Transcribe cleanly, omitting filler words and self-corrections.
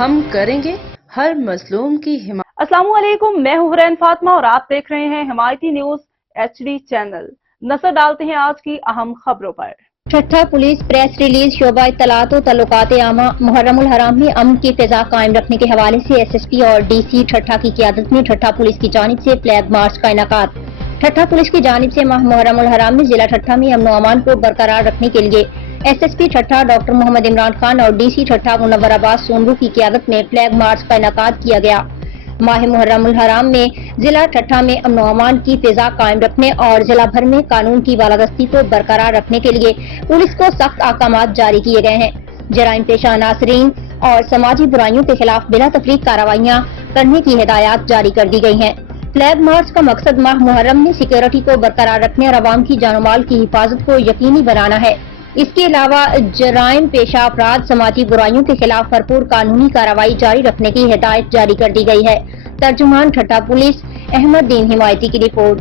ہم کریں گے ہر مظلوم کی حمایت۔ السلام علیکم، میں ہوں حرین فاطمہ اور آپ دیکھ رہے ہیں حمایتی نیوز HD چینل۔ نظر ڈالتے ہیں آج کی اہم خبروں پر۔ ٹھٹھہ پولیس پریس ریلیز شعبہ اطلاعات و تعلقات عامہ محرم الحرام میں امن کی فضا قائم رکھنے کے حوالے سے SSP اور DC ٹھٹھہ کی قیادت میں ٹھٹھہ پولیس کی جانب سے فلیگ مارچ کا انعقاد۔ ٹھٹھہ پولیس کی جانب سے ماہ محرم الحرام میں ضلع ٹھٹھہ میں امن و امان کو برقرار رکھنے کے لیے SSP ٹھٹھہ ڈاکٹر محمد عمران خان اور DC ٹھٹھہ منور عباس سونرو کی قیادت میں فلیگ مارچ کا انعقاد کیا گیا۔ ماہ محرم الحرام میں ضلع ٹھٹھہ میں امن و امان کی فضا قائم رکھنے اور ضلع بھر میں قانون کی بالادستی کو برقرار رکھنے کے لیے پولیس کو سخت احکامات جاری کیے گئے ہیں۔ جرائم پیشہ عناصرین اور سماجی برائیوں کے خلاف بلا تفریق کارروائیاں کرنے کی ہدایات جاری کر دی گئی ہیں۔ فلیگ مارچ کا مقصد ماہ محرم میں سیکیورٹی کو برقرار رکھنے اور عوام کی جان و مال کی حفاظت کو یقینی بنانا ہے۔ اس کے علاوہ جرائم پیشہ افراد سماجی برائیوں کے خلاف بھرپور قانونی کارروائی جاری رکھنے کی ہدایت جاری کر دی گئی ہے۔ ترجمان ٹھٹھہ پولیس احمد دین حمایتی کی رپورٹ۔